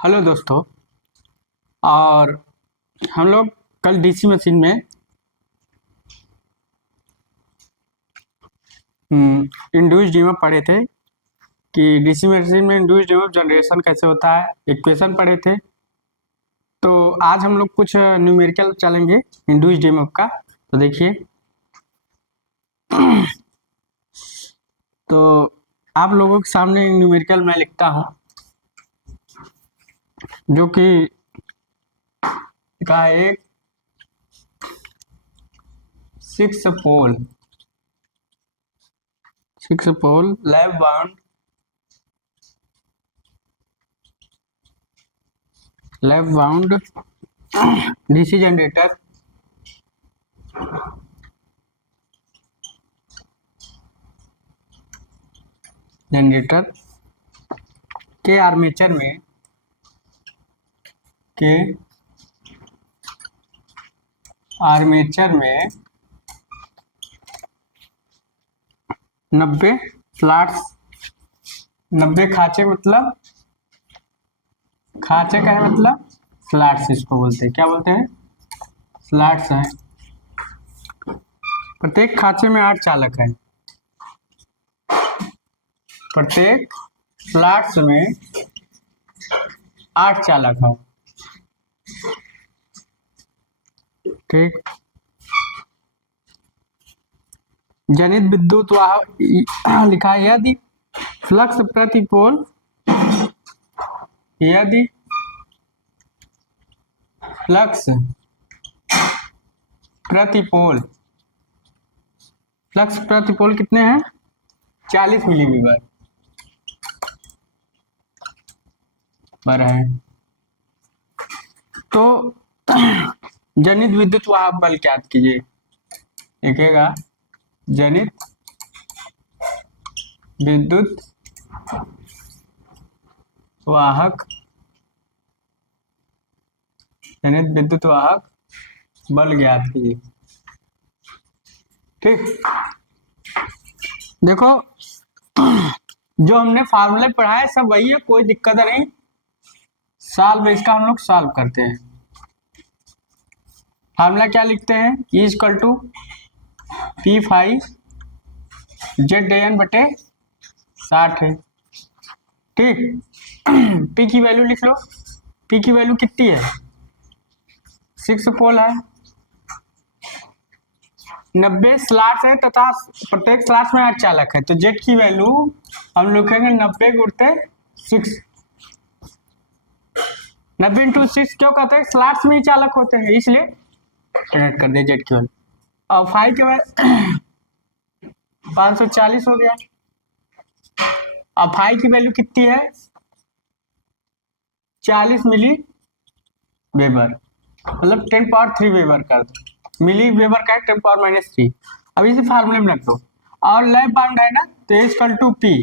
Hello दोस्तों। और हम लोग कल डीसी मशीन में इंड्यूस्ड ईएमएफ पढ़े थे कि डीसी मशीन में इंड्यूस्ड ईएमएफ जनरेशन कैसे होता है, इक्वेशन पढ़े थे। तो आज हम लोग कुछ न्यूमेरिकल चलेंगे इंड्यूस्ड ईएमएफ का। तो देखिए, तो आप लोगों के सामने न्यूमेरिकल मैं लिखता हूँ, जो कि का एक 6 पोल लैब बाउंड डीसी जनरेटर के आर्मेचर में 90 स्लॉट्स, 90 खांचे, मतलब खांचे का है मतलब स्लॉट्स, इसको बोलते हैं, क्या बोलते हैं, स्लॉट्स हैं। प्रत्येक खांचे में 8 चालक हैं, प्रत्येक स्लॉट्स में 8 चालक हैं। ठीक, जनित विद्युत वाहक लिखा है, यदि फ्लक्स प्रति पोल, यदि फ्लक्स प्रति पोल कितने हैं, 40 मिलीमीटर पर है, तो जनित विद्युत वाहक बल ज्ञात कीजिए। लिखेगा जनित विद्युत वाहक बल ज्ञात कीजिए। ठीक, देखो जो हमने फार्मूले पढ़ाए सब वही है, कोई दिक्कत नहीं। सॉल्व इसका हम लोग सॉल्व करते हैं। फार्मूला क्या लिखते हैं, E equal to P5 ZAN बटे 60 है। ठीक, P की वैल्यू लिख लो। P की वैल्यू कितनी है, 6 पोल है, 90 स्लॉट्स है तथा प्रत्येक स्लॉट में 8 चालक है, तो Z की वैल्यू हम लिखेंगे 90 गुणते 6। 90 इंटू 6 क्यों कहते हैं, स्लॉट्स में ही चालक होते हैं, इसलिए कनेक्ट कर दिया Z की वैल्यू। और 5 के बाद 540 हो गया। अब 5 की वैल्यू कितनी है, 40 मिली वेबर, मतलब 10 पावर 3 वेबर कर दो, मिली वेबर का 10 पावर -3। अब इसी फार्मूले में रख दो, और लैब बाउंड है ना, तो A इक्वल टू P,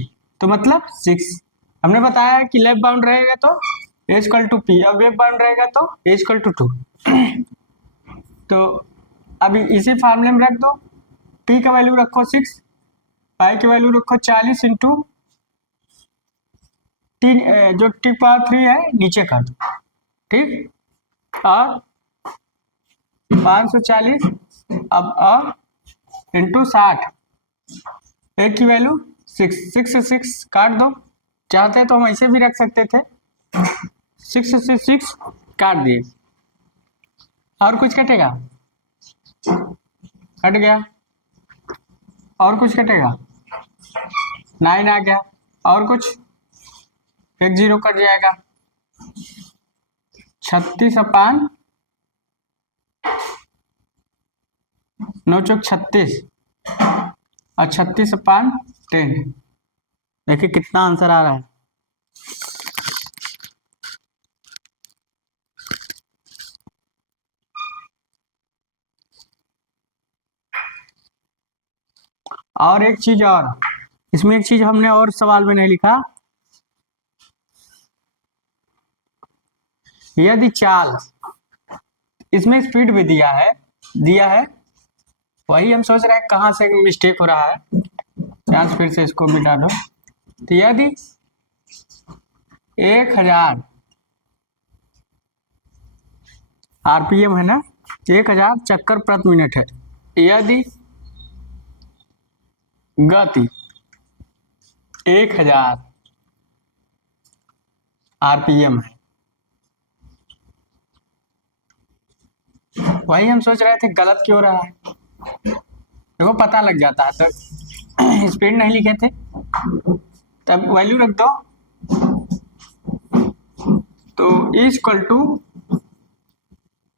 तो मतलब 6। हमने बताया कि लैब बाउंड रहेगा तो A इक्वल टू P, और वेब बाउंड रहेगा तो A इक्वल टू 2। तो अभी इसी फार्मूले में रख दो, P का वैल्यू रखो 6, पाई की वैल्यू रखो 40 इंटू 3, जो T पावर 3 है नीचे कर दो। ठीक, और 540 अब और इंटू 60, A की वैल्यू 6 से 6 काट दो, चाहते तो हम ऐसे भी रख सकते थे, 6 से 6 काट दिए। और कुछ कटेगा, कट गया, और कुछ कटेगा, 9 आ गया, और कुछ, एक 0 कट जाएगा, 36 अपान 9 चौक 36, और 36 अपान 10। देखिए कितना आंसर आ रहा है। और एक चीज और, इसमें एक चीज हमने और सवाल में नहीं लिखा, यदि चाल, इसमें स्पीड भी दिया है, वही हम सोच रहे हैं कहाँ से मिस्टेक हो रहा है, चांस फिर से इसको मिटा दो। तो यदि 1000 आरपीएम है ना, 1000 चक्कर प्रति मिनट है। यदि गति 1000 आरपीएम है, वही हम सोच रहे थे गलत क्यों रहा है। देखो पता लग जाता है, तो स्पीड नहीं लिखे थे, तब वैल्यू रख दो। तो इक्वल टू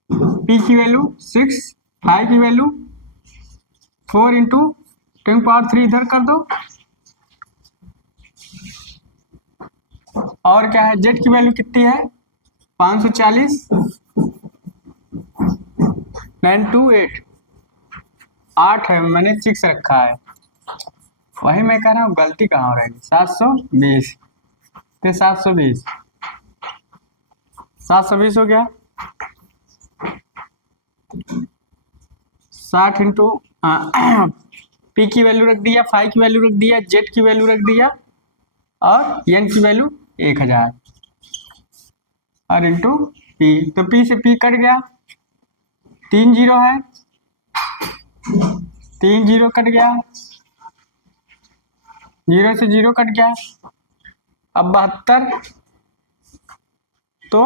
पी की वैल्यू 6, फाई की वैल्यू 4 इंटू 10⁻³ इधर कर दो, और क्या है, जेड की वैल्यू कितनी है 540, 928, 8 है, मैंने 6 रखा है। वही मैं कह रहा हूँ गलती कहाँ हो रहेगी। 720 तो 720 हो गया, 60 इंटू पी की वैल्यू रख दिया, फाई की वैल्यू रख दिया, जेड की वैल्यू रख दिया, और एन की वैल्यू 1000 और इंटू पी। तो पी से पी कट गया, 3 जीरो है, 3 जीरो कट गया, 0 से 0 कट गया। अब 72, तो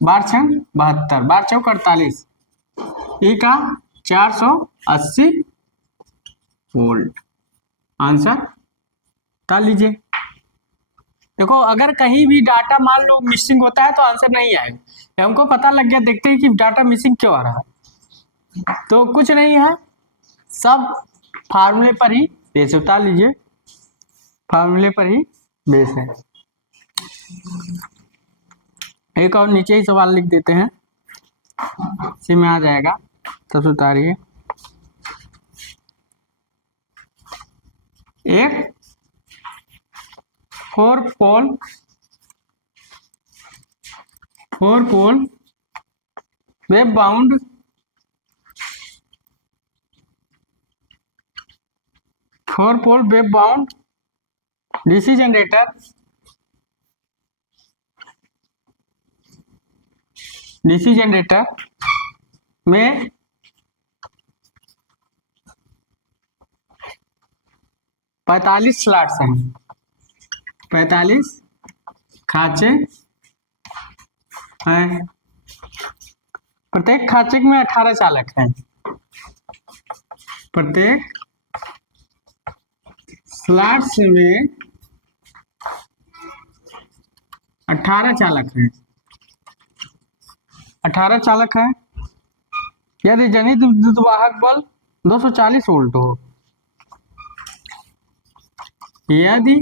12×6 72, 12×4 48, ई का 480 वोल्ट आंसर डाल लीजिए। देखो अगर कहीं भी डाटा मान लो मिसिंग होता है तो आंसर नहीं आएगा। हमको पता लग गया, देखते हैं कि डाटा मिसिंग क्यों आ रहा है। तो कुछ नहीं है, सब फार्मूले पर ही बेस, उतार लीजिए, फार्मूले पर ही बेस है। एक और नीचे ही सवाल लिख देते हैं, इसी में आ जाएगा, तब से उतारिए। एक 4 पोल वेब बाउंड डीसी जनरेटर में 45 स्लॉट्स हैं, 45 खांचे हैं, प्रत्येक खांचे में 18 चालक हैं, प्रत्येक स्लॉट्स में 18 चालक हैं, 18 चालक हैं। यदि जनित विद्युत वाहक बल 240 वोल्ट हो, यदि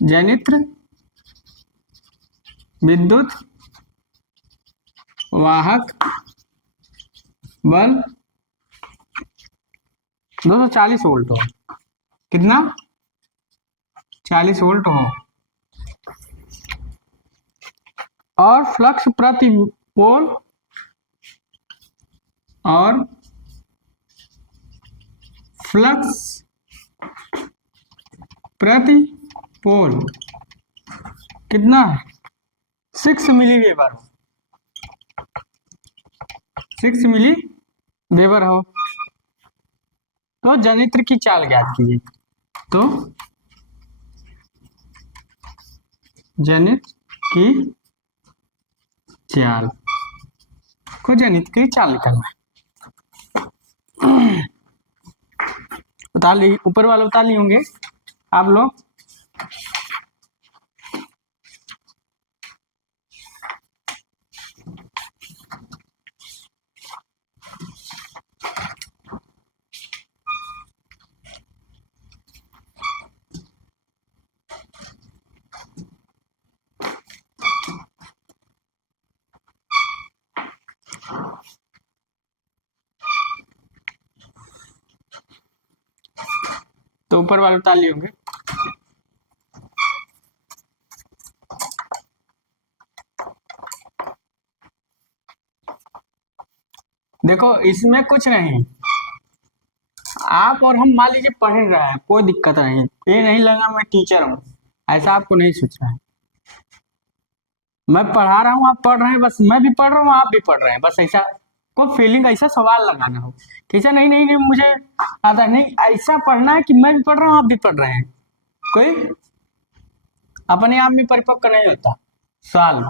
जनित्र विद्युत वाहक बल 240 वोल्ट हो, कितना 40 वोल्ट हो, और फ्लक्स प्रति पोल कितना है 6 मिली वेबर हो, 6 मिली वेबर हो, तो जनित्र की चाल ज्ञात कीजिए। तो जनित्र की चाल को जनित्र की चाल निकालना है। उतार ली, ऊपर वाले उतार लिए होंगे आप लोग। तो ऊपर वाले उतार लिए होंगे। देखो इसमें कुछ नहीं, आप और हम मान लीजिए पढ़ रहे हैं, कोई दिक्कत नहीं, ये नहीं लगा मैं टीचर हूँ, ऐसा आपको नहीं सोचना है। मैं पढ़ा रहा हूँ, आप पढ़ रहे हैं, बस मैं भी पढ़ रहा हूँ, आप भी पढ़ रहे हैं, बस ऐसा को फीलिंग, ऐसा सवाल लगाना हो कि ऐसा नहीं नहीं नहीं मुझे आता नहीं, ऐसा पढ़ना है कि मैं भी पढ़ रहा हूँ, आप भी पढ़ रहे हैं। कोई अपने आप में परिपक्व नहीं होता सवाल।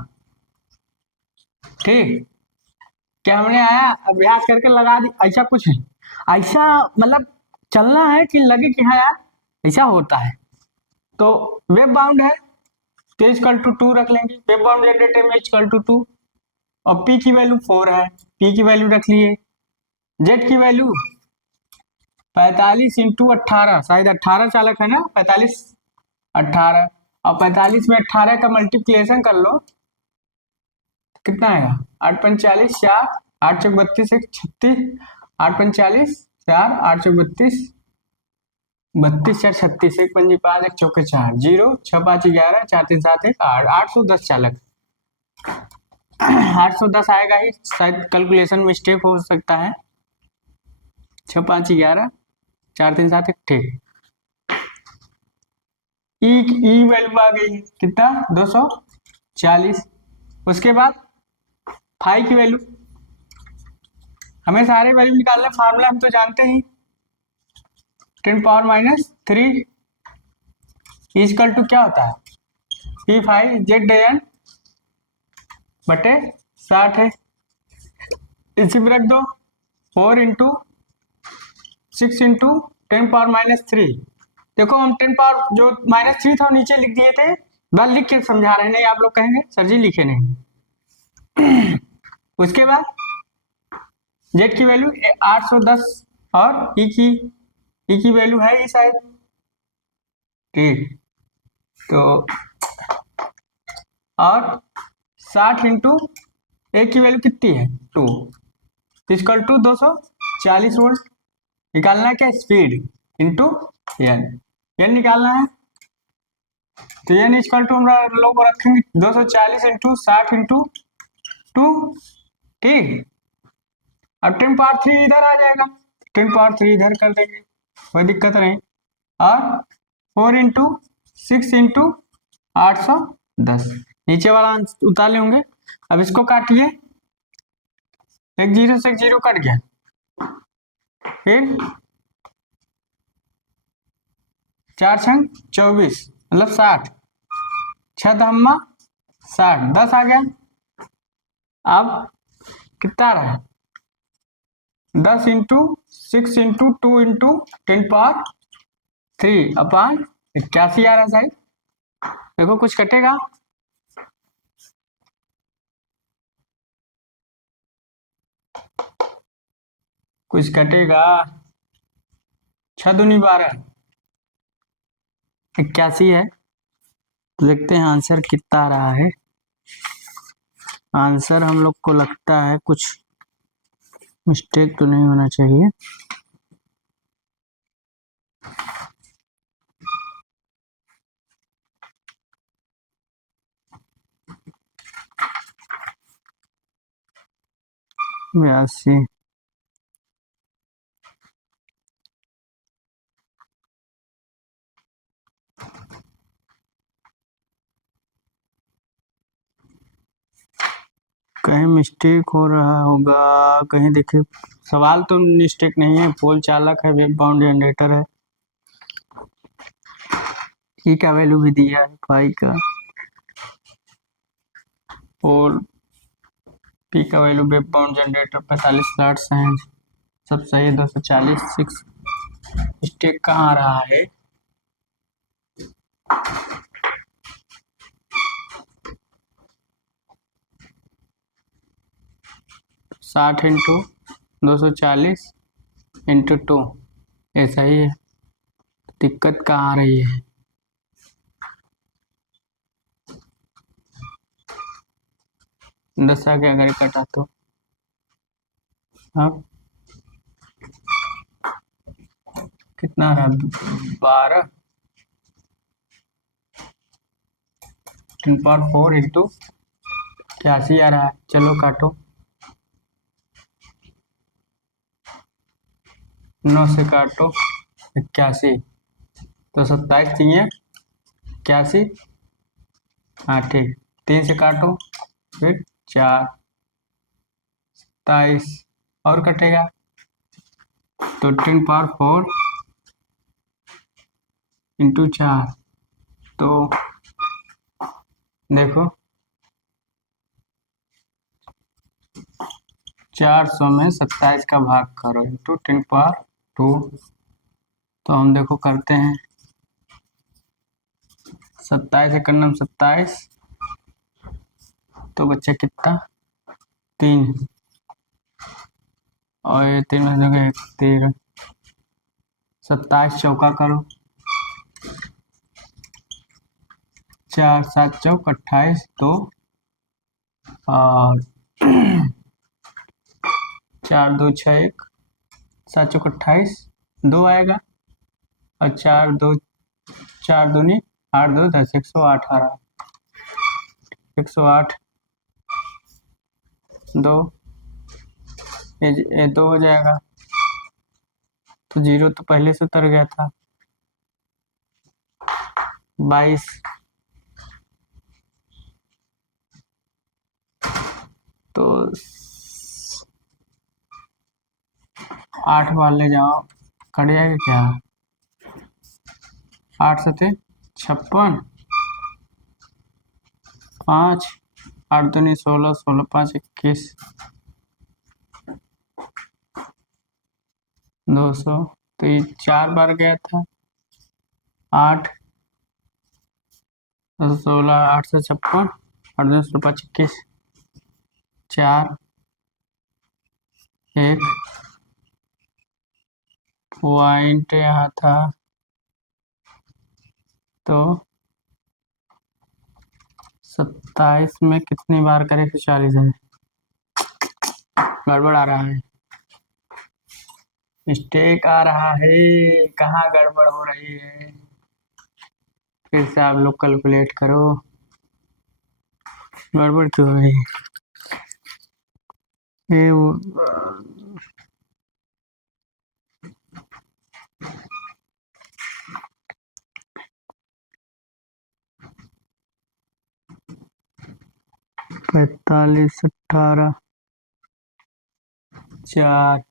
ठीक, क्या हमने आया अभ्यास करके लगा दी, ऐसा कुछ नहीं। ऐसा मतलब चलना है कि लगे कि हाँ यार ऐसा होता है। तो वेब बाउंड है तो इजकल टू 2 रख लेंगे, वेब बाउंड जनरेटर में इजकल टू 2, और पी की वैल्यू 4 है, पी की वैल्यू रख लिए। जेड की वैल्यू 45 इंटू 18, शायद 18 चालक है ना, 45 18, और 45 में 18 का मल्टीप्लिकेशन कर लो, कितना आएगा 8 × 45 4, 8 × 32 1 36, 8 × 45 4, 8 × 32 32 4 36, 1 × 5 1 चौके 4 0, 6 5 11, 4 3 7 1 8, 810 चालक। 810 आएगा ही, शायद कैलकुलेशन मिस्टेक हो सकता है। 6 5 11, 4 3 7 1, ठीक। ई वैल्यू आ गई कितना 240। उसके बाद फाइव की वैल्यू, हमें सारे वैल्यू निकालना, फार्मूला हम तो जानते ही, 10⁻³ इजकल टू क्या होता है P5 ZN बटे 60 है। इसी में रख दो 4 × 6 × 10⁻³ देखो हम 10 पावर जो -3 था नीचे लिख दिए थे, बस लिख के समझा रहे हैं, नहीं आप लोग कहेंगे सर जी लिखे नहीं। उसके बाद जेड की वैल्यू 810 और ई की वैल्यू है ये शायद, ठीक। तो और 60 इंटू ए की वैल्यू कितनी है 2 इक्वल टू 240 वोल्ट। निकालना है क्या स्पीड इंटू एन निकालना है। तो एन इक्वल टू हम लोग रखेंगे 240 इंटू 60 इंटू 2, ठीक। अब 10⁻³ इधर आ जाएगा, 10⁻³ इधर कर देंगे, कोई दिक्कत नहीं। और 4 × 6 × 810 नीचे वाला उतारे होंगे। अब इसको काटिए, एक जीरो से एक जीरो कट गया, फिर 4 × 24 मतलब 60, 6 × 60 10 आ गया। अब कितना रहा 10 × 6 × 2 × 10⁻³ अपान 81 आ रहा है। देखो कुछ कटेगा, कुछ कटेगा, 6 दूनी 12 81 है। देखते हैं आंसर कितना आ रहा है। आंसर हम लोग को लगता है कुछ मिस्टेक तो नहीं होना चाहिए। बयासी, कहीं मिस्टेक हो रहा होगा, कहीं देखिए सवाल तो मिस्टेक नहीं है, पोल चालक है, वेब बाउंड जनरेटर है, ई का वैल्यू भी दिया है, फाई का, पोल पी का value, web bound generator 45 slots हैं, सब सही है। 240 6 मिस्टेक कहाँ आ रहा है। साठ इंटू 240 इंटू 2 ऐसा ही है, दिक्कत कहाँ आ रही है। दस आगे अगर कटा तो अब कितना रहा 12 10⁻4 इंटू 81 आ रहा है। चलो काटो, 9 से काटो 81, तो 27 चाहिए 81, हाँ ठीक। 3 से काटो, फिर 4, 27 और कटेगा तो 10⁴ इंटू 4, तो देखो 400 में 27 का भाग करो इंटू 10⁻²। तो हम देखो करते हैं, 27 एक नम 27, तो बच्चा कितना 3, और ये 3 में से 13, 27 चौका करो, 4 7 चौक 28, 2 और 4 2 6 1, 7 चौक 28, 2 आएगा, और 4 2 दूनी 8 2 10, 108 आ रहा, 108 2, ये 2 हो जाएगा, तो 0 तो पहले से उतर गया था, 22, तो 8 बार ले जाओ, कट जाएगा क्या, 8 7 56, 5 8 दूनी 16, 16 5 21, 200, तो ये 4 बार गया था, 8 16 8 से 56, 8 2 16 5 21, 4 1 पॉइंट यहाँ था, तो 27 में कितनी बार करे 140 है, गड़बड़ आ रहा है, मिस्टेक आ रहा है, कहाँ गड़बड़ हो रही है, फिर से आप लोग कैलकुलेट करो, गड़बड़ क्यों हो रही है, ये वो 45 18 4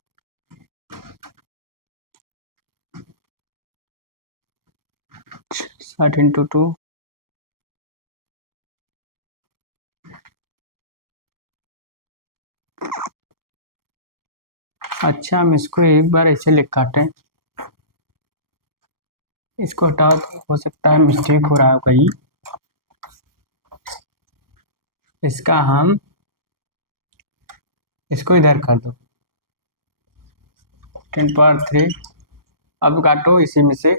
60 इंटू 2, अच्छा हम इसको एक बार ऐसे लिख काटें, इसको हटाओ, तो हो सकता है मिस्टेक हो रहा है कहीं, इसका हम इसको इधर कर दो 10⁻3, अब काटो इसी में से,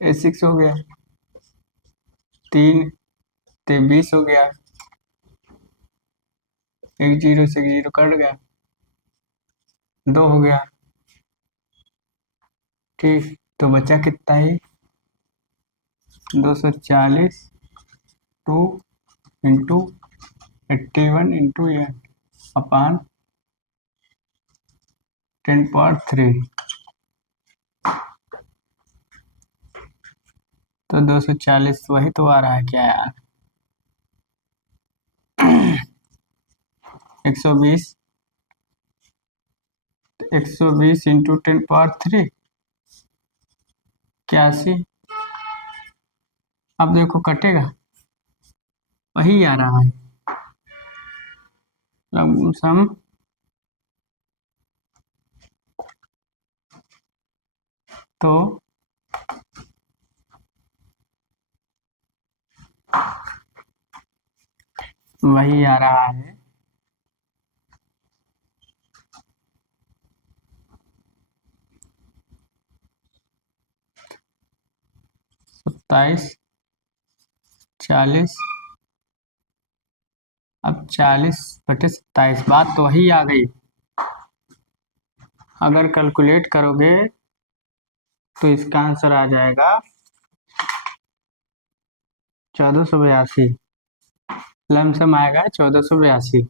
A6 हो गया, 3 20 हो गया, एक 0 से 0 कट गया, 2 हो गया, ठीक, तो बचा कितना है 240 2 इंटू 81 इंटू n अपान 10⁻3, तो 240 वही तो आ रहा है क्या यार, 120 इंटू 10⁻3 81, अब देखो कटेगा, वही आ रहा है, लमसम तो वही आ रहा है, 27 40, अब 40/27, बात तो वही आ गई, अगर कैलकुलेट करोगे तो इसका आंसर आ जाएगा 1482, लमसम आएगा 1482,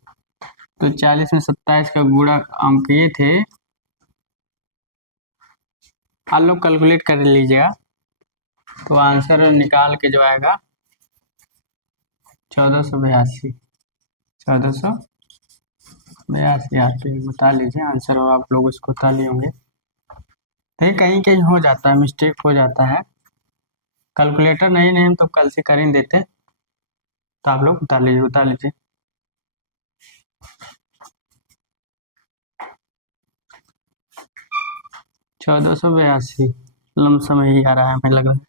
तो 40 में 27 का गुणा अंक ये थे, आप लोग कैलकुलेट कर लीजिएगा, तो आंसर निकाल के जो आएगा 1482। 1482 आप बता लीजिए आंसर, और आप लोग इसको बता लिए होंगे। देखिए कहीं कहीं हो जाता है, मिस्टेक हो जाता है। कैलकुलेटर नहीं हम तो कल से कर ही देते, तो आप लोग बता लीजिए। 1482 लमसम ही आ रहा है हमें लग रहा है।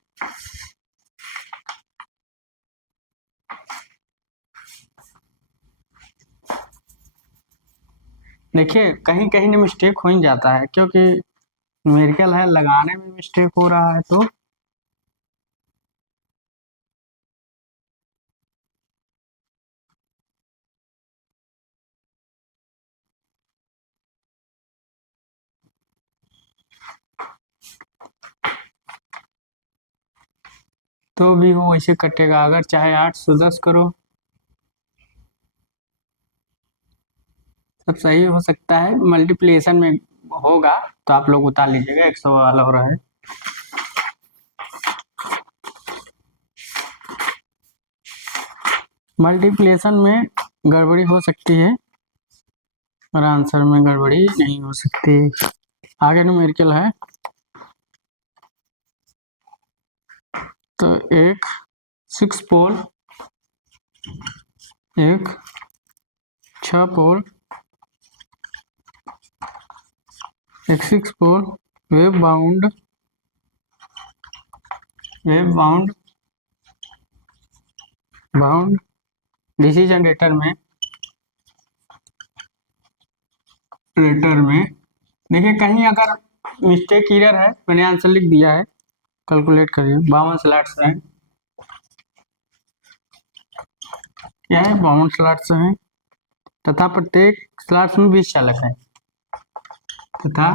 देखिए कहीं कहीं ना मिस्टेक हो ही जाता है, क्योंकि न्यूमेरिकल है, लगाने में मिस्टेक हो रहा है तो भी वो वैसे कटेगा, अगर चाहे 810 करो सब सही हो सकता है। मल्टीप्लिकेशन में होगा तो आप लोग उतार लीजिएगा, 100 वाला हो रहा है। मल्टीप्लिकेशन में गड़बड़ी हो सकती है और आंसर में गड़बड़ी नहीं हो सकती। आगे न्यूमेरिकल है, तो एक 6 पोल, एक 6 पोल, एक 6 पोल वेव बाउंड डीसी जनरेटर में देखिए कहीं अगर मिस्टेक एरर है, मैंने आंसर लिख दिया है, कैलकुलेट करिए। 52 स्लॉट्स हैं, क्या है 52 स्लॉट्स हैं, तथा प्रत्येक स्लॉट्स में 20 चालक हैं, तथा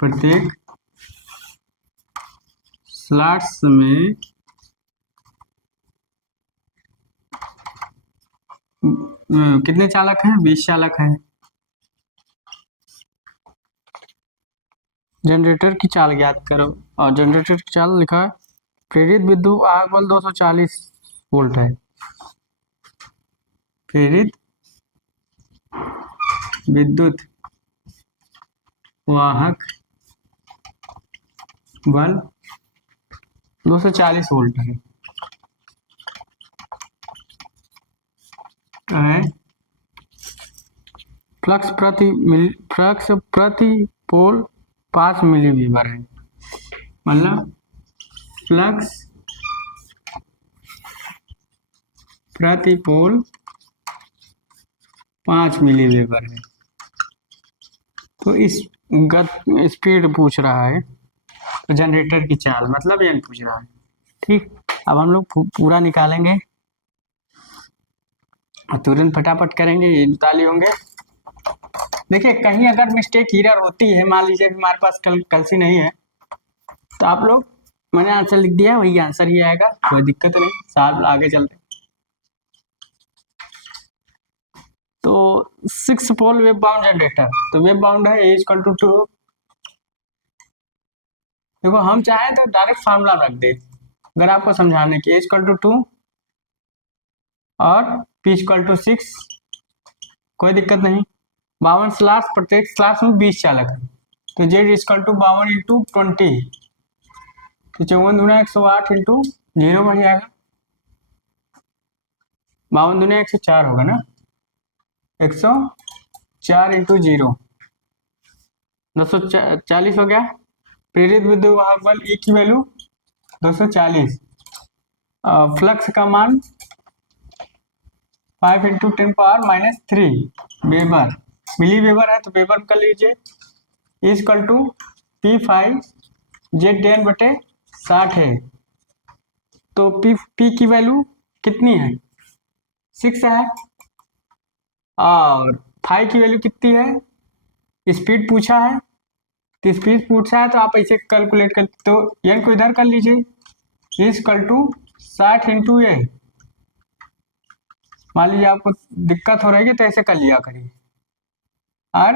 प्रत्येक स्लॉट्स में कितने चालक हैं, 20 चालक हैं। जनरेटर की चाल ज्ञात करो, और जनरेटर की चाल लिखा है प्रेरित विद्युत वाहक बल 240 वोल्ट है। प्रेरित विद्युत वाहक बल 240 वोल्ट है। फ्लक्स प्रति पोल 5 मिलीवीवर है, मतलब फ्लक्स प्रति पोल 5 मिलीवीवर है। तो इस स्पीड पूछ रहा है, तो जनरेटर की चाल मतलब ये पूछ रहा है। ठीक, अब हम लोग पूरा निकालेंगे और तुरंत फटाफट करेंगे, ये ताली होंगे। देखिए कहीं अगर मिस्टेक एरर होती है, मान लीजिए हमारे पास कलसी नहीं है, तो आप लोग, मैंने आंसर लिख दिया, वही आंसर ही आएगा, कोई दिक्कत नहीं। साल आगे चलते, तो 6 पोल वेब बाउंड जनरेटर, तो वेब बाउंड है ए इक्वल टू 2। देखो हम चाहें तो डायरेक्ट फार्मूला रख दे, अगर आपको समझाने की, ए इक्वल टू 2 और पी इक्वल टू 6, कोई दिक्कत नहीं। 52 स्लॉट्स, प्रत्येक स्लॉट्स में 20 चालक है, तो जेड इक्वल टू 52 इंटू 20, तो 54 दूना 108 इंटू 0 बढ़ जाएगा, 52 दूना 104 होगा ना, 104 इंटू 0 240 हो गया। प्रेरित विद्युत वाहक बल ई की वैल्यू 240, फ्लक्स का मान 5 इंटू 10⁻³ वेबर, मिली वेबर है तो वेबर कर लीजिए, इक्वल टू P5 Z10/60 है, तो P की वैल्यू कितनी है, 6 है, और फाइव की वैल्यू कितनी है, स्पीड पूछा है, तो स्पीड पूछा है तो आप ऐसे कैलकुलेट कर, तो एन को इधर कर लीजिए, इक्वल टू 60 इंटू ए। मान लीजिए आपको दिक्कत हो रही है तो ऐसे कर लिया करिए, और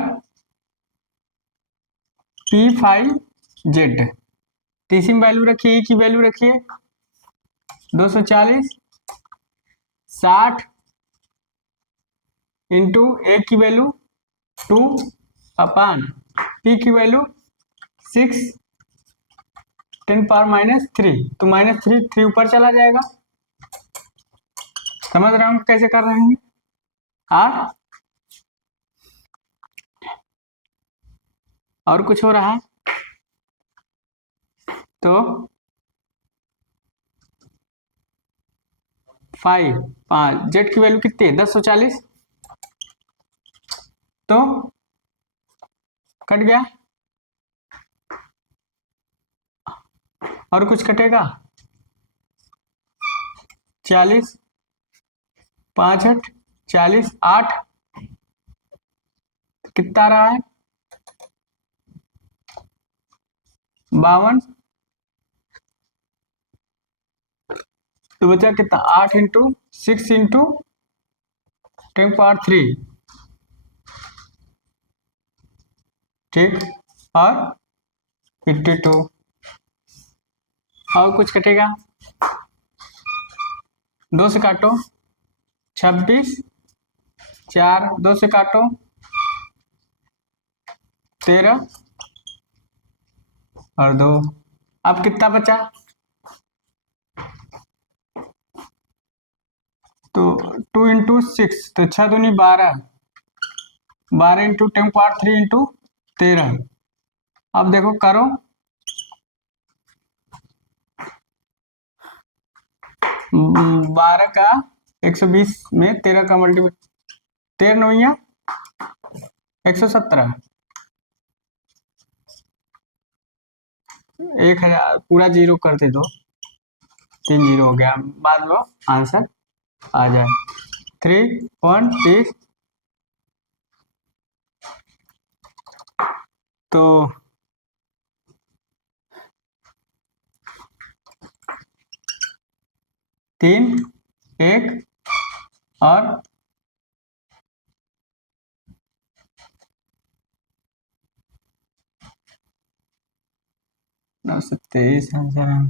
P5Z टीसी में वैल्यू रखिए, ई की वैल्यू रखिए 240, 60 इंटू ए की वैल्यू 2 अपान पी की वैल्यू 6 10⁻³ तो -3 ऊपर चला जाएगा। समझ रहे होंगे कैसे कर रहे हैं। और कुछ हो रहा है तो 5 जेड की वैल्यू कितनी है 1040 तो कट गया। और कुछ कटेगा 40 5 8 40 8 कितना रहा है 52 तो बचा कितना 8 इंटू 6 इंटू 10⁻³ ठीक और 52 और कुछ कटेगा 2 से काटो 26 4 2 से काटो 13 और 2 अब कितना बचा तो 2 इंटू 6 तो 6 दूनी 12 12 इंटू 10⁻³ इंटू 13 अब देखो करो 12 का 120 में 13 का मल्टीप्लाई 13 9 117 1000 पूरा जीरो कर दे दो 3 जीरो हो गया मान लो आंसर आ जाए 3 1 30 तो 3 1 और 923 आंसर है।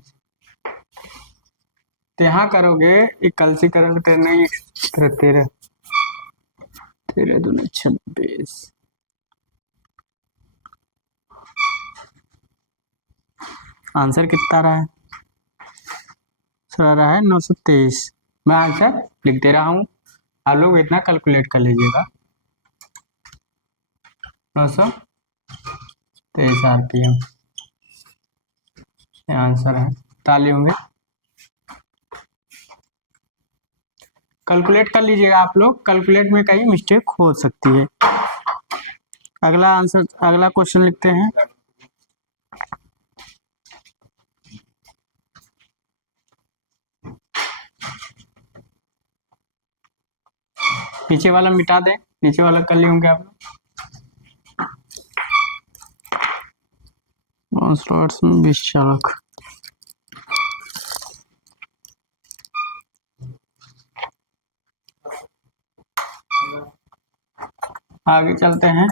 तो यहाँ करोगे एकलसीकरण करना ही 13 13 दूनी 26 आंसर कितना रहा है रहा है 923 मैं आंसर लिख दे रहा हूँ आप लोग इतना कैलकुलेट कर लीजिएगा 923 RPM आंसर है ताली होंगे कैलकुलेट कर लीजिएगा आप लोग कैलकुलेट में कहीं मिस्टेक हो सकती है। अगला आंसर अगला क्वेश्चन लिखते हैं पीछे वाला मिटा दें नीचे वाला कर लिए होंगे आप लोग स्लॉट्स में 20 चालक आगे चलते हैं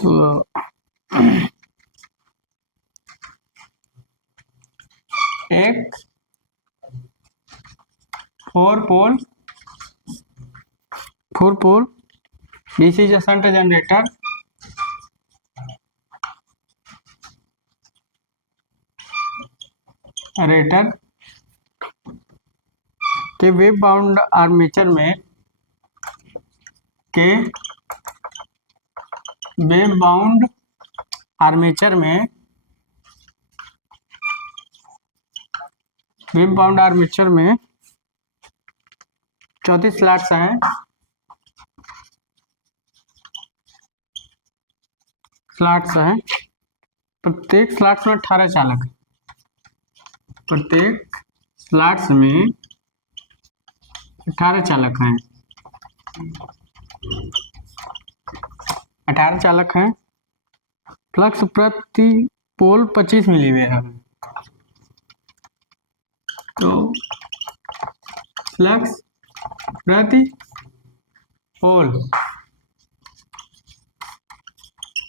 तो एक 4 पोल DC शंट जनरेटर के वेव बाउंड आर्मेचर में वेव बाउंड आर्मेचर में 34 स्लॉट्स हैं प्रत्येक स्लॉट्स में 18 चालक प्रत्येक स्लॉट्स में 18 चालक हैं 18 चालक हैं फ्लक्स प्रति पोल 25 मिलीमीटर है तो फ्लक्स प्रति पोल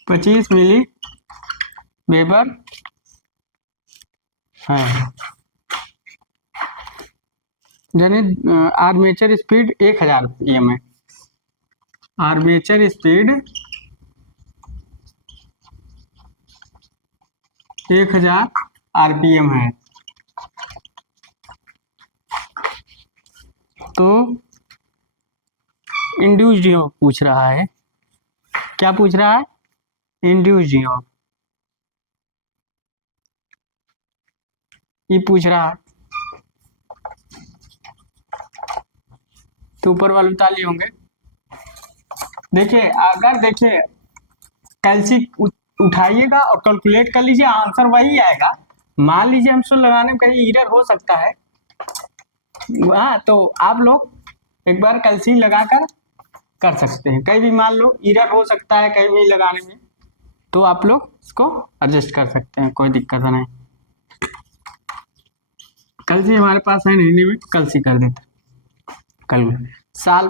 25 मिली वेबर है। यानी आर्मेचर स्पीड 1000 pm है। आर्मेचर स्पीड 1000 rpm है। तो इंड्यूस्ड ईएमएफ पूछ रहा है। क्या पूछ रहा है? इंड्यूस्ड ईएमएफ ये पूछ रहा है। तो ऊपर वाले ताली होंगे। देखिए अगर देखिए कैलसी उठाइएगा और कैलकुलेट कर लीजिए, आंसर वही आएगा। मान लीजिए हमसे लगाने में कहीं एरर हो सकता है, हाँ, तो आप लोग एक बार कैलसी लगाकर कर सकते हैं। कहीं भी मान लो एरर हो सकता है कहीं भी लगाने में, तो आप लोग इसको एडजस्ट कर सकते हैं, कोई दिक्कत नहीं। कैलसी हमारे पास है नहीं में, कैलसी कर देते। कल साल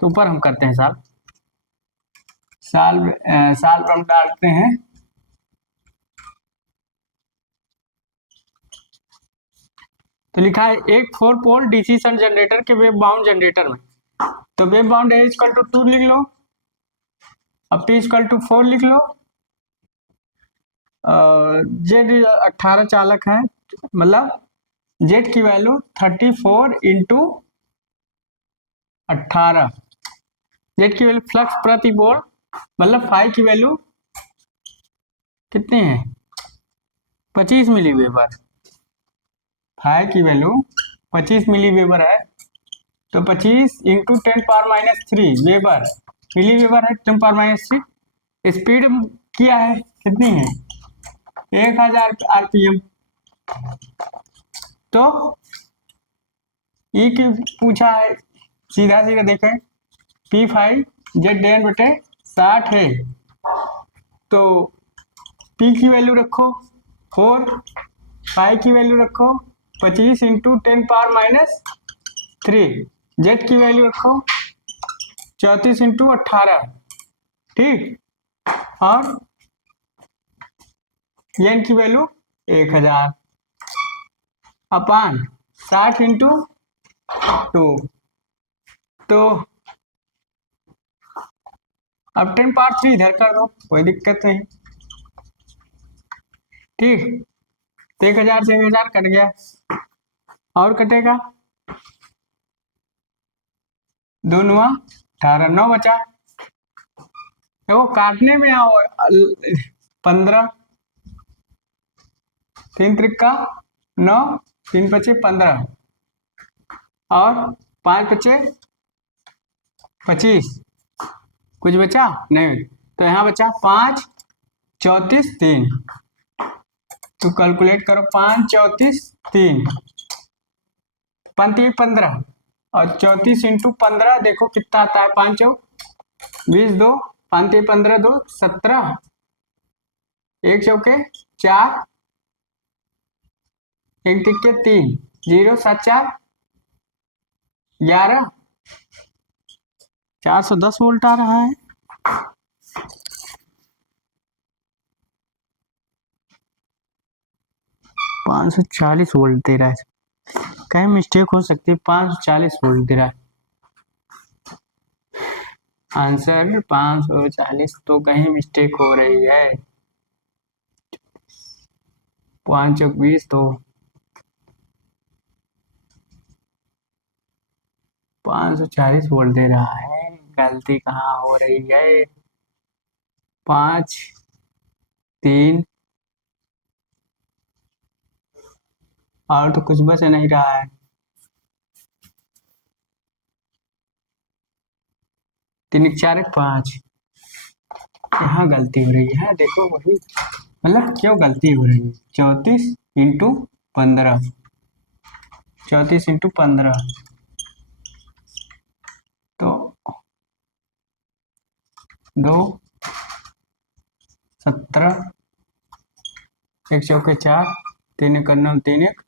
तो ऊपर हम करते हैं साल साल पर हम डालते हैं तो लिखा है एक 4 पोल डीसी शंट जनरेटर के वेव बाउंड जनरेटर में। तो वेव बाउंड है इक्वल टू 2 लिख लो, अब P इक्वल टू 4 लिख लो। जेड 18 चालक है, मतलब जेड की वैल्यू 34 इंटू 18। जेड की वैल्यू फ्लक्स प्रति पोल, मतलब फाई की वैल्यू कितनी है? 25 मिली वेबर। फाई की वैल्यू 25 मिली वेबर है, तो 25 इंटू 10⁻³ वेबर, मिली वेबर है 10⁻³ स्पीड किया है कितनी है? 1000 आरपीएम। तो ई की पूछा है, सीधा सीधा देखें P5 Z/60 है, तो P की वैल्यू रखो 4, फाई की वैल्यू रखो 25 इंटू 10⁻³ जेड की वैल्यू रखो 34 इंटू 18, ठीक। और एन की वैल्यू 1000 अपान 60 इंटू 2। तो अब 10⁻³ इधर कर दो, कोई दिक्कत नहीं, ठीक। तो 1000 से 1000 कट गया, और कटेगा 2 9 18, 9 बचा। देखो काटने में आओ 15, 3 त्रिक 9, 3 बचे 15 और 5 बचे 25, कुछ बचा नहीं, तो यहाँ बचा 5 34 3। तो कैलकुलेट करो 5 34 3, 15 और 34 इंटू 15 देखो कितना आता है, 5 चौ 20, 2 5 15 2 17, 1 चौके 4, 1 तिक्के 3, 0 7 4 11, 410 वोल्ट आ रहा है। $540 वोल्ट दे रहा है, कहीं मिस्टेक हो सकती है। 540 वोल्ट दे रहा है आंसर 540, तो कहीं मिस्टेक हो रही है। 5 चौक 20, तो 540 वोल्ट दे रहा है, गलती कहाँ हो रही है? 5 3 और तो कुछ बच नहीं रहा है। 3 4 1 5, यहाँ गलती हो रही है, देखो वही, मतलब क्यों गलती हो रही है? 34 इंटू 15, 34 इंटू 15, तो 2 17, 1 चौके 4, 3 1 9 3 1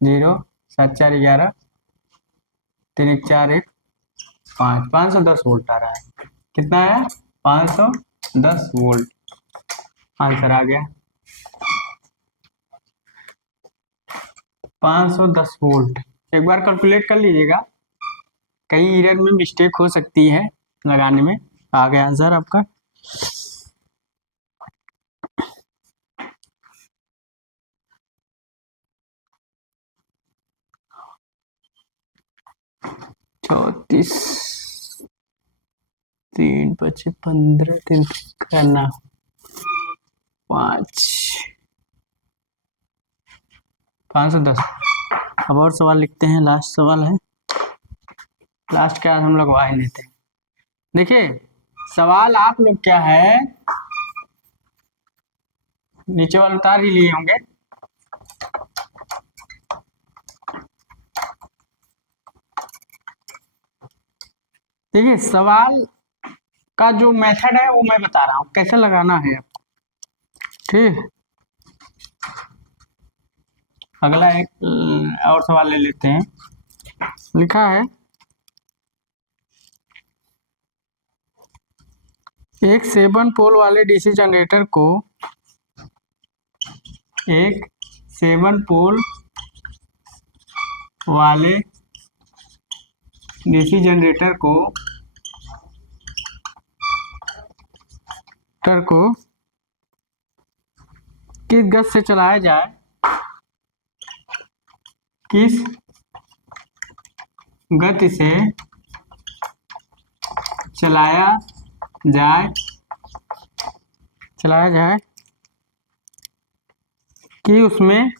0 7 4 11 3 1 4 1 5 510 वोल्ट आ रहा है। कितना है? 510 वोल्ट। आंसर आ गया 510 वोल्ट। एक बार कैलकुलेट कर लीजिएगा, कहीं एरर में मिस्टेक हो सकती है लगाने में। आ गया आंसर आपका। चौतीस, 3 बचे 15, 3 करना 5, 510। अब और सवाल लिखते हैं, लास्ट सवाल है। लास्ट के बाद हम लोग वाही लेते हैं। देखिए सवाल आप लोग क्या है, नीचे वाले उतार ही लिए होंगे। देखिए सवाल का जो मेथड है वो मैं बता रहा हूँ कैसे लगाना है आपको, ठीक। अगला एक और सवाल ले लेते हैं। लिखा है एक 7 पोल वाले डीसी जनरेटर को, एक 7 पोल वाले डीसी जनरेटर को किस गति से चलाया जाए, किस गति से चलाया जाए कि उसमें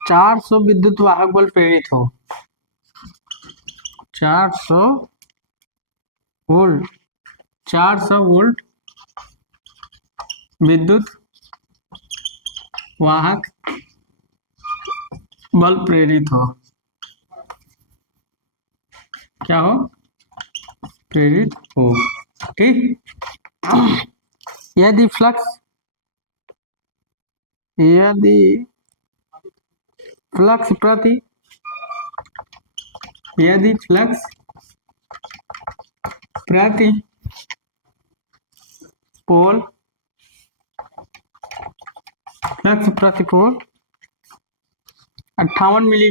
400 विद्युत वाहक बल प्रेरित हो। 400 वोल्ट विद्युत वाहक बल प्रेरित हो। क्या हो? प्रेरित हो, ठीक। यदि फ्लक्स प्रति पोल 58 मिली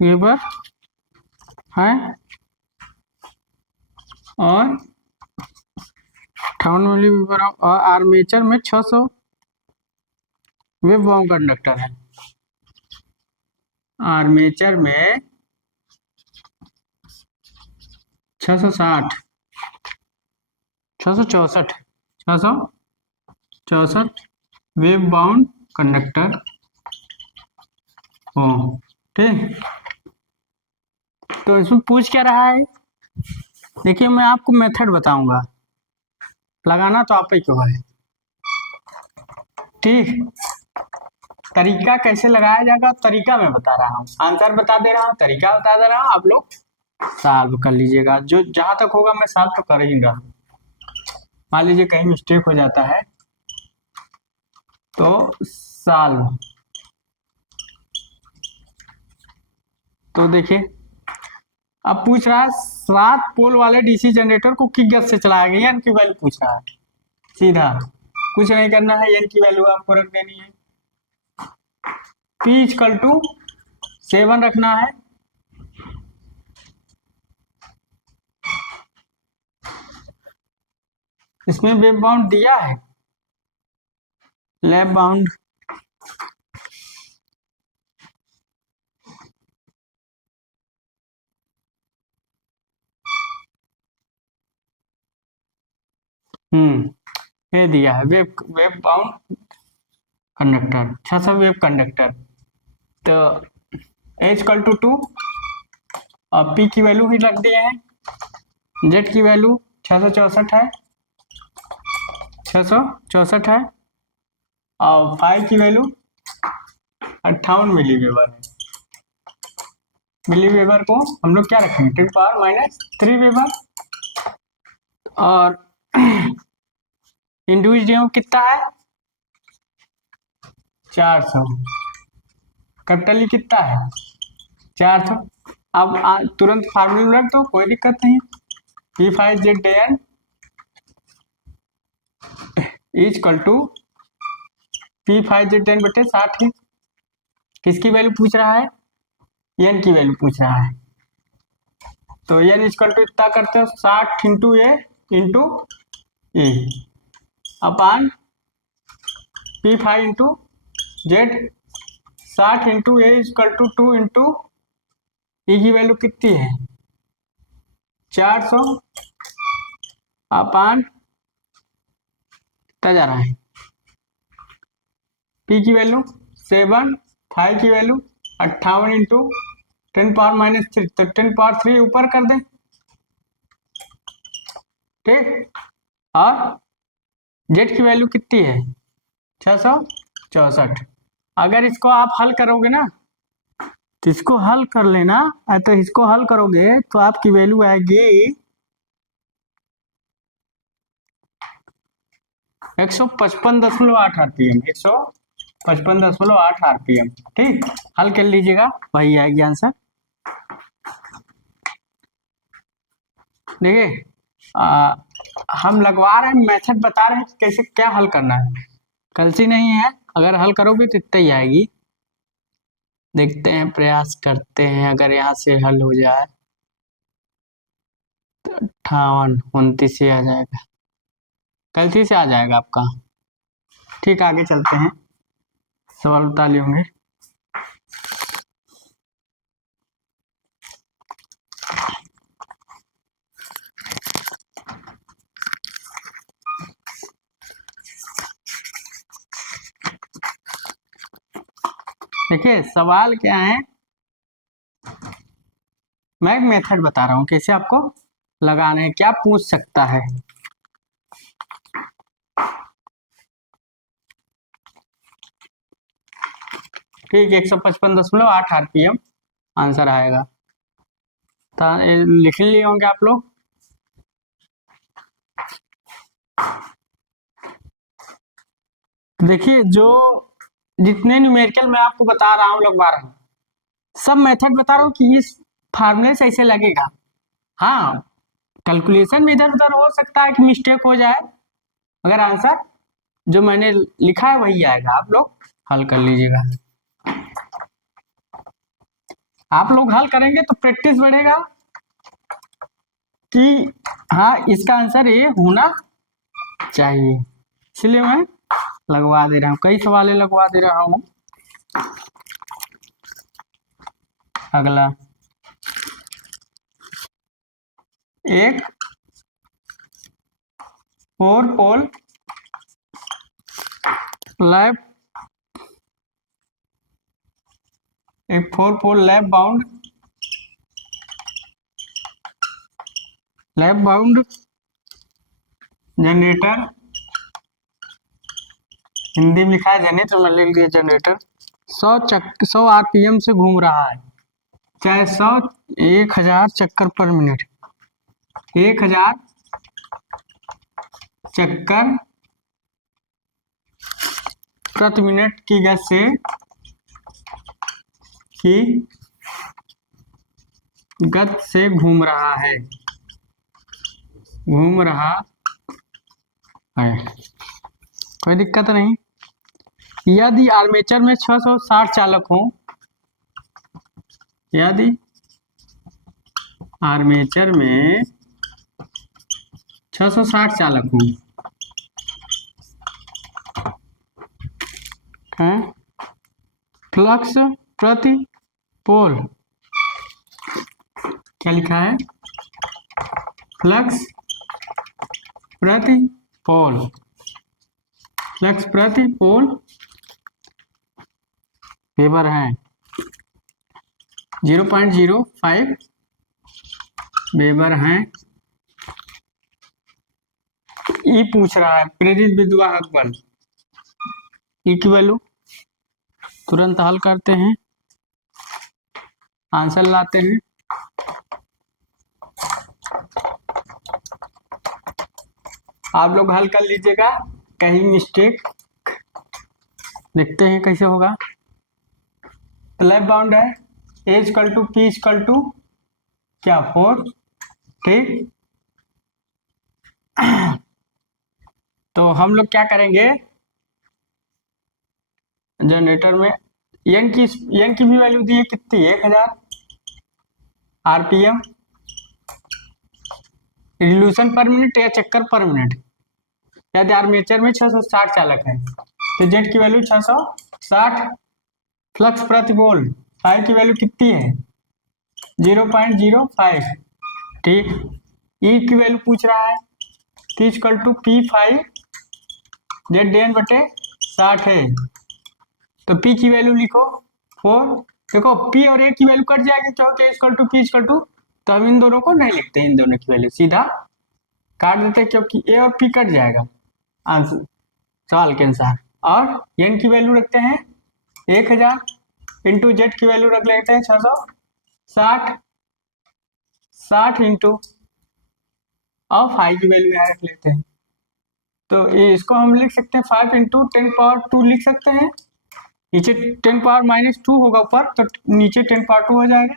वेबर है और 58 मिली वेबर और आर्मेचर में 600 वेव बाउंड कंडक्टर है। आर्मेचर में 664 वेव बाउंड कंडक्टर हो, ठीक। तो इसमें पूछ क्या रहा है, देखिए मैं आपको मेथड बताऊंगा, लगाना तो आप ही को है, ठीक। तरीका कैसे लगाया जाएगा, तरीका मैं बता रहा हूँ, आंसर बता दे रहा हूँ, तरीका बता दे रहा हूँ, आप लोग सॉल्व कर लीजिएगा। जो जहां तक होगा मैं सॉल्व तो कर ही रहा हूँ। मान लीजिए कहीं मिस्टेक हो जाता है तो सॉल्व। तो देखिए अब पूछ रहा है 7 पोल वाले डीसी जनरेटर को किस गति से चलाया गया, एन की वैल्यू पूछ रहा है। सीधा कुछ नहीं करना है, एन की वैल्यू आपको रख देनी है, P = 7 रखना है। इसमें वेव बाउंड दिया है, लैप बाउंड ये दिया है wave bound conductor, 600 wave conductor. तो H = 2 और P की वैल्यू ही रख दिए हैं। Z की वैल्यू 664 है, 664 है और फाई की वैल्यू 58 मिली वेबर है। मिली वेबर को हम लोग क्या रखेंगे, 10⁻³ वेबर। और इंडिविजुअल कितना है 400, कैपिटल ई कितना है 400। अब तुरंत फार्मूला रख दो, कोई दिक्कत नहीं। P5ZN is equal to P5ZN बटे 60 है। किसकी वैल्यू पूछ रहा है, एन की वैल्यू पूछ रहा है। तो एन इक्वल टू इतना करते हो 60 इंटू ए इंटू ए अपान P5 into Z. 60 into A equal to 2 into E की वैल्यू कितनी है 400 अपान कितना जा रहा है पी की वैल्यू 7, 5 की वैल्यू 58 इंटू 10⁻³ तो 10⁻³ ऊपर कर दें, ठीक। और जेड की वैल्यू कितनी है 664। अगर इसको आप हल करोगे ना, तो इसको हल कर लेना, तो इसको हल करोगे तो आपकी वैल्यू आएगी 155.8 आरपीएम, 155.8 आरपीएम, ठीक। हल कर लीजिएगा, वही आएगी आंसर। देखिए हम लगवा रहे हैं, मेथड बता रहे हैं कैसे क्या हल करना है, कलसी नहीं है। अगर हल करोगे तो इतना ही आएगी। देखते हैं, प्रयास करते हैं, अगर यहाँ से हल हो जाए तो 58 29 से आ जाएगा, कलसी से आ जाएगा आपका। ठीक, आगे चलते हैं, सवाल बता लिए होंगे। देखिए सवाल क्या है, मैं एक मेथड बता रहा हूँ कैसे आपको लगाना है, क्या पूछ सकता है। ठीक, 155.8 आरपीएम आंसर आएगा। तो लिख लिए होंगे आप लोग। देखिए जो जितने न्यूमेरिकल मैं आपको बता रहा हूँ लगवा रहा हूँ, सब मेथड बता रहा हूँ कि इस फार्मूले से ऐसे लगेगा। हाँ, कैलकुलेशन में इधर उधर हो सकता है कि मिस्टेक हो जाए, अगर आंसर जो मैंने लिखा है वही आएगा। आप लोग हल कर लीजिएगा। आप लोग हल करेंगे तो प्रैक्टिस बढ़ेगा कि हाँ इसका आंसर ये होना चाहिए, इसलिए मैं लगवा दे रहा हूँ, कई सवाल लगवा दे रहा हूँ। अगला, एक 4 पोल लैब, एक 4 पोल लैब बाउंड जनरेटर, हिंदी में लिखा है जनरेटर, मैं लिख दिया जनरेटर, 100 आरपीएम से घूम रहा है, चाहे 1000 चक्कर पर मिनट, 1000 चक्कर प्रति मिनट की गति से घूम रहा है, कोई दिक्कत नहीं। यदि आर्मेचर में 660 चालक हों, यदि आर्मेचर में 660 चालक हों, फ्लक्स प्रति पोल, क्या लिखा है, फ्लक्स प्रति पोल, फ्लक्स प्रति पोल वेबर है 0.05 वेबर है। ई पूछ रहा है प्रेरित विद्युत बल, ई की वैल्यू तुरंत हल करते हैं, आंसर लाते हैं। आप लोग हल कर लीजिएगा, कहीं मिस्टेक देखते हैं कैसे होगा। तो लेफ्ट बाउंड है A equal to P equal to क्या 4, ठीक। तो हम लोग क्या करेंगे, जनरेटर में एन की भी वैल्यू दी है कितनी, 1000 आरपीएम, रिवोल्यूशन पर मिनट या चक्कर पर मिनट। यदि आर्मेचर में 660 चालक है तो जेट की वैल्यू 660, फ्लक्स प्रति पोल फाई की वैल्यू कितनी है 0.05, ठीक। ई की वैल्यू पूछ रहा है T equal to P five Z N बटे 60 है, तो P की वैल्यू लिखो 4। देखो P और A की वैल्यू कट जाएगी क्योंकि equal to P equal to, तो हम इन दोनों को नहीं लिखते, इन दोनों की वैल्यू सीधा काट देते हैं क्योंकि A और P कट जाएगा आंसर सवाल के अनुसार। और एन की वैल्यू रखते हैं 1000 इंटू जेड की वैल्यू रख लेते हैं 660, 60 इंटू और फाइव की वैल्यू यहाँ रख लेते हैं। तो इसको हम लिख सकते हैं 5 इंटू 10 पावर 2 लिख सकते हैं, नीचे 10 पावर -2 होगा ऊपर, तो नीचे 10 पावर 2 हो जाएगा।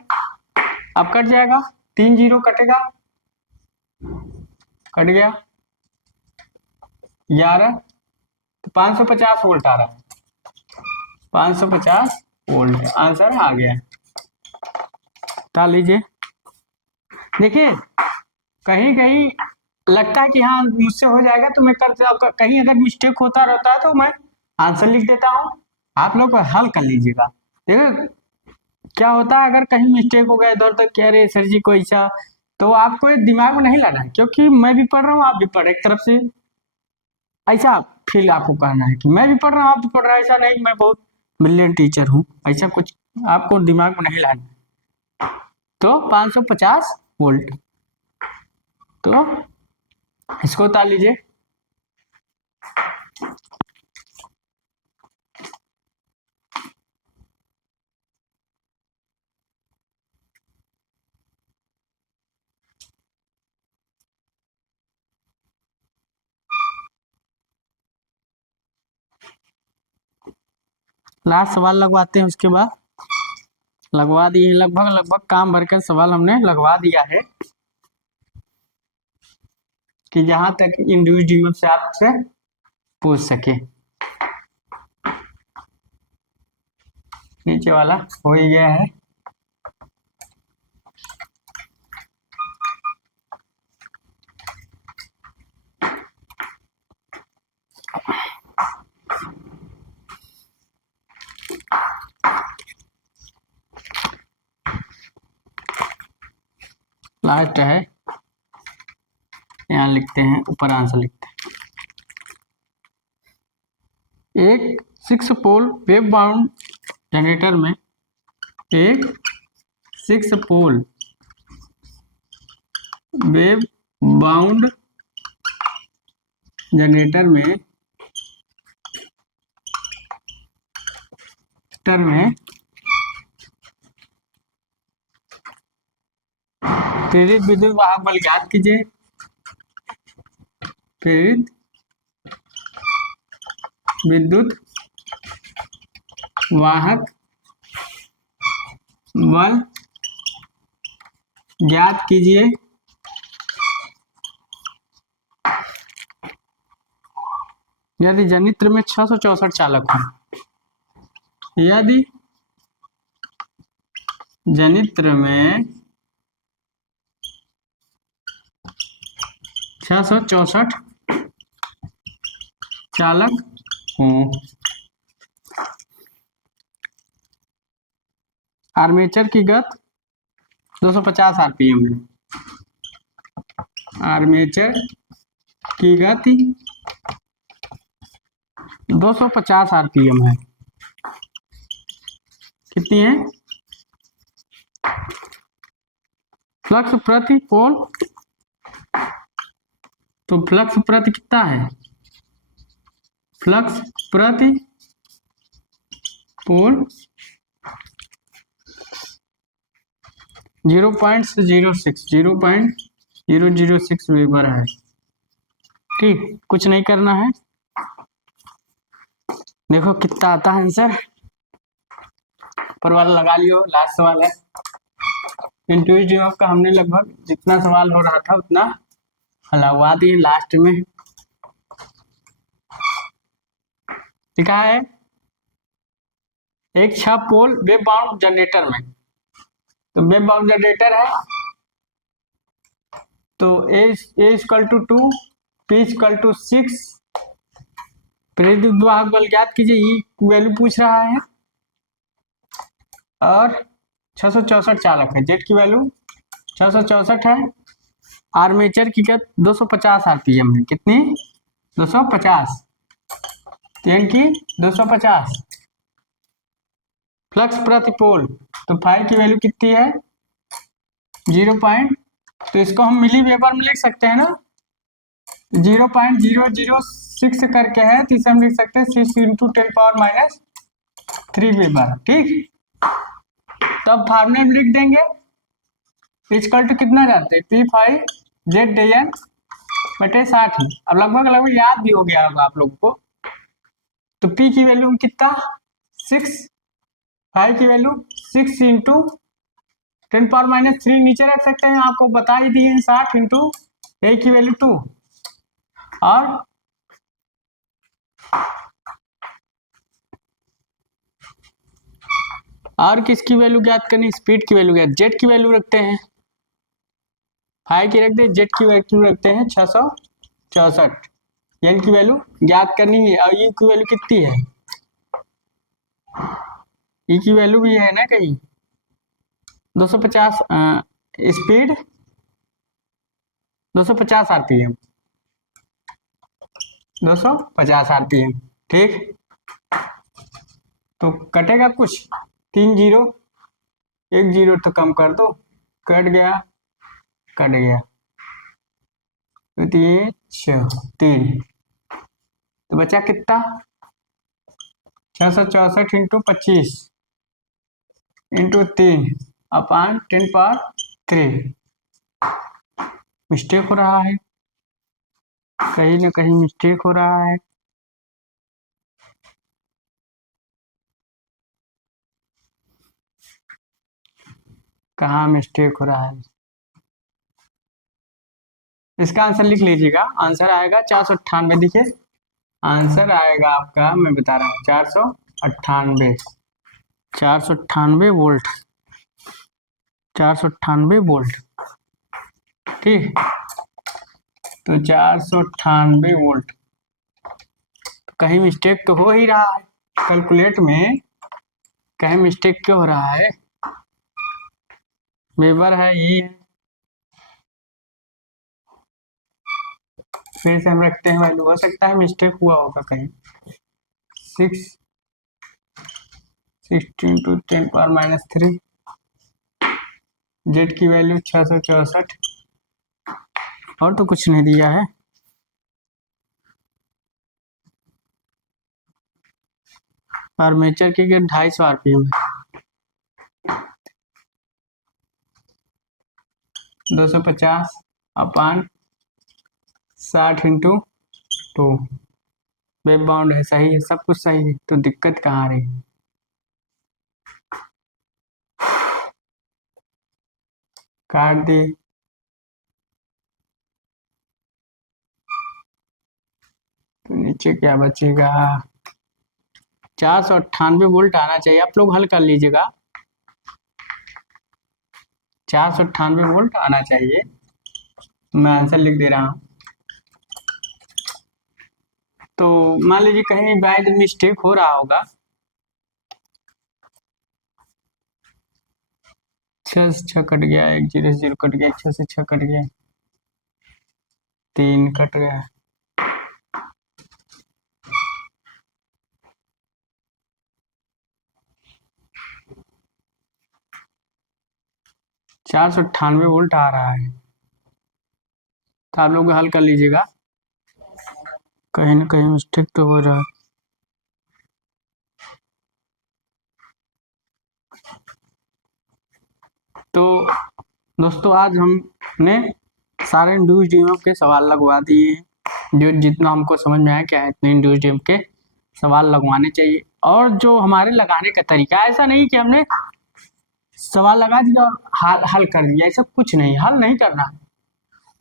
अब कट जाएगा, 3 जीरो कटेगा, कट गया 11, तो 550 वोल्ट आ रहा है, 550 वोल्ट आंसर आ गया। डाल लीजिए। देखिए कहीं कहीं लगता है कि हाँ मुझसे हो जाएगा तो मैं करता, कहीं अगर मिस्टेक होता रहता है तो मैं आंसर लिख देता हूँ, आप लोग हल कर लीजिएगा। देखो क्या होता है, अगर कहीं मिस्टेक हो गया इधर उधर कह रहे सर जी को ऐसा, तो आपको ये दिमाग में नहीं लाना है, क्योंकि मैं भी पढ़ रहा हूँ आप भी पढ़, एक तरफ से ऐसा फील आपको कहना है कि मैं भी पढ़ रहा हूँ आप भी पढ़ रहा है, ऐसा नहीं मैं बहुत ब्रिलियंट टीचर हूँ, ऐसा कुछ आपको दिमाग में नहीं लाना। तो 550 वोल्ट, तो इसको उतार लीजिए। लास्ट सवाल लगवाते हैं, उसके बाद लगवा दिए, लगभग लगभग काम भर कर सवाल हमने लगवा दिया है कि जहां तक इंडिविजुअल से आपसे पूछ सके। नीचे वाला हो ही गया है। लास्ट है, यहाँ लिखते हैं, ऊपर आंसर लिखते हैं। एक 6 पोल वेव बाउंड जनरेटर में, एक 6 पोल वेव बाउंड जनरेटर में प्रेरित विद्युत वाहक बल ज्ञात कीजिए। प्रेरित विद्युत वाहक बल ज्ञात कीजिए। यदि जनित्र में 664 चालक हो, यदि जनित्र में 664 चालक हों, आर्मेचर की गति 250 आरपीएम है, आर्मेचर की गति 250 आरपीएम है, कितनी है, फ्लक्स प्रति पोल, तो फ्लक्स प्रति कितना है, फ्लक्स प्रति पोल 0.006 वेबर है। ठीक, कुछ नहीं करना है। देखो कितना आता है आंसर, ऊपर वाला लगा लियो, लास्ट सवाल है। इंट्यूटिव ऑफ का हमने लगभग जितना सवाल हो रहा था उतना हलवा दिए लास्ट में। लिखा है एक 6 पोल वेब बाउंड जनरेटर में, तो वेब बाउंड जनरेटर है, तो A equal to 2, P equal to 6, प्रेरित वाहक बल ज्ञात कीजिए, ई वैल्यू पूछ रहा है, और 664 चालक है, जेट की वैल्यू 664 है, आर्मेचर की क्या 250 आरपीएम है, कितनी 250, यानी कि 250, फ्लक्स प्रति पोल, तो फाई की वैल्यू कितनी है 0 पॉइंट, तो इसको हम मिली वेबर में लिख सकते हैं ना, 0.006 करके है, तो इसे हम लिख सकते हैं 6 इंटू 10⁻³ वेबर। ठीक, तब फार्मूले में लिख देंगे इक्वल टू कितना जानते हैं, P5 ZN/60। अब लगभग लगभग याद भी हो गया होगा आप लोगों को। तो P की वैल्यू कितना 6, फाई की वैल्यू 6 इंटू 10⁻³ नीचे रख सकते हैं, आपको बता ही दिए 60 इंटू A की वैल्यू 2, और किसकी वैल्यू ज्ञात करनी, स्पीड की वैल्यू ज्ञात, जेट की वैल्यू रखते हैं, फाई की रख दे, जेट की वैल्यू रखते हैं 664, एन की वैल्यू ज्ञात करनी है, और ई की वैल्यू कितनी है, ई की वैल्यू भी है ना कहीं 250, स्पीड 250 आरपीएम, 250 आरपीएम। ठीक, तो कटेगा कुछ 3 जीरो, 1 जीरो तो कम कर दो, कट गया, कट गया, तो ये 3, तो बचा कितना 664 इंटू 25 इंटू 3/10⁻³ मिस्टेक हो रहा है, कहीं ना कहीं मिस्टेक हो रहा है। कहाँ मिस्टेक हो रहा है, इसका आंसर लिख लीजिएगा, आंसर आएगा 498। देखिए आंसर आएगा आपका, मैं बता रहा हूँ 498 वोल्ट, 498 वोल्ट। ठीक, तो 498 वोल्ट, कहीं मिस्टेक तो हो ही रहा है कैलकुलेट में, कहीं मिस्टेक क्यों हो रहा है, वेबर है ये, फिर से हम रखते हैं वैल्यू, हो सकता है मिस्टेक हुआ होगा कहीं। 660 इंटू 10⁻³ जेट की वैल्यू 664, और तो कुछ नहीं दिया है। आर्मेचर की 250 आरपीएम है, 250/60 इंटू 2, वेब बाउंड है, सही है, सब कुछ सही है, तो दिक्कत कहाँ आ रही है। काट दे, तो नीचे क्या बचेगा, 498 वोल्ट आना चाहिए, आप लोग हल कर लीजिएगा, 498 वोल्ट आना चाहिए, मैं आंसर लिख दे रहा हूँ। तो मान लीजिए कहीं बाय मिस्टेक हो रहा होगा, 6 से 6 कट गया, 1 0 से 0 कट गया, 6 से 6 कट गया, 3 कट गया, 498 वोल्ट आ रहा है, तो आप लोग हल कर लीजिएगा, कहीं ना कहीं मिस्टेक तो हो रहा है। तो दोस्तों आज हमने सारे इंड्यूस्ड ईएमएफ के सवाल लगवा दिए हैं, जो जितना हमको समझ में आया क्या है इतने इंड्यूस डीएमएफ के सवाल लगवाने चाहिए। और जो हमारे लगाने का तरीका, ऐसा नहीं कि हमने सवाल लगा दिया और हल कर दिया, ऐसा कुछ नहीं, हल नहीं करना,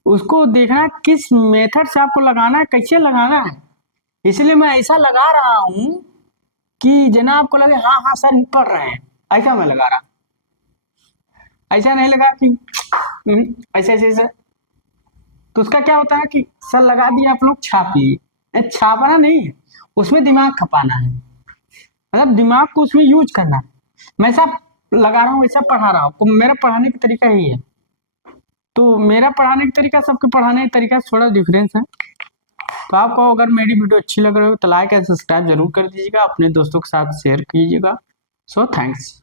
उसको देखना है किस मेथड से आपको लगाना है, कैसे लगाना है। इसलिए मैं ऐसा लगा रहा हूं कि जना आपको लगे हाँ हाँ सर पढ़ रहे हैं, ऐसा मैं लगा रहा, ऐसा नहीं लगा कि ऐसे ऐसे ऐसे। तो उसका क्या होता है कि सर लगा दिया आप लोग छाप लिए, छापना नहीं है, उसमें दिमाग खपाना है, मतलब दिमाग को उसमें यूज करना है। मैं ऐसा लगा रहा हूँ, वैसा पढ़ा रहा हूँ, तो मेरा पढ़ाने का तरीका यही है। तो मेरा पढ़ाने का तरीका सबके पढ़ाने का तरीका से थोड़ा डिफरेंस है। तो आपको अगर मेरी वीडियो अच्छी लग रही हो तो लाइक एंड सब्सक्राइब जरूर कर दीजिएगा, अपने दोस्तों के साथ शेयर कीजिएगा। So thanks.